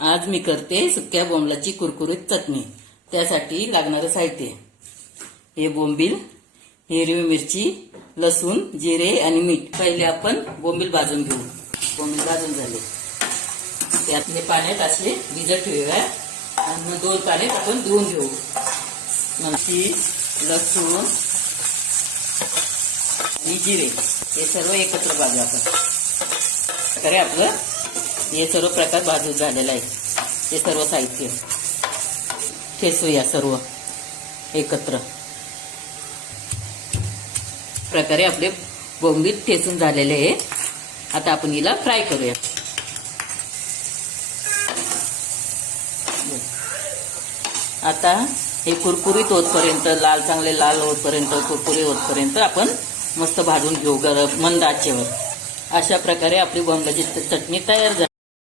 आज मी करते सुक्या बोंबलाची कुरकुरीत चटणी. त्यासाठी लागणारं साहित्य. हे बोंबील हिरवी मिरची लसूण जिरे आणि मीठ. पहिले आपण बोंबील भाजून घेऊ. बोंबील भाजून झाले. त्यात हे पाण्यात असे भिजत ठेवूया. आणि मग दोन पाण्यात आपण धुवून घेऊ. मिरची लसूण आणि जिरे हे सर्व एकत्र भाजू आपण. प्रकारे आपलं हे सर्व प्रकार भाजून झालेले आहे हे सर्व साहित्य. ठेसूया सर्व एकत्र. प्रकारे आपले बोंबीत ठेचून झालेले आहे आता आपण हिला फ्राय करूया. आता हे कुरकुरीत होतपर्यंत लाल चांगले लाल होतपर्यंत कुरकुरी होतपर्यंत आपण मस्त भाजून घेऊ गरम मंद आचेवर. अशा प्रकारे आपली बोंबलाची चटणी तयार झाली.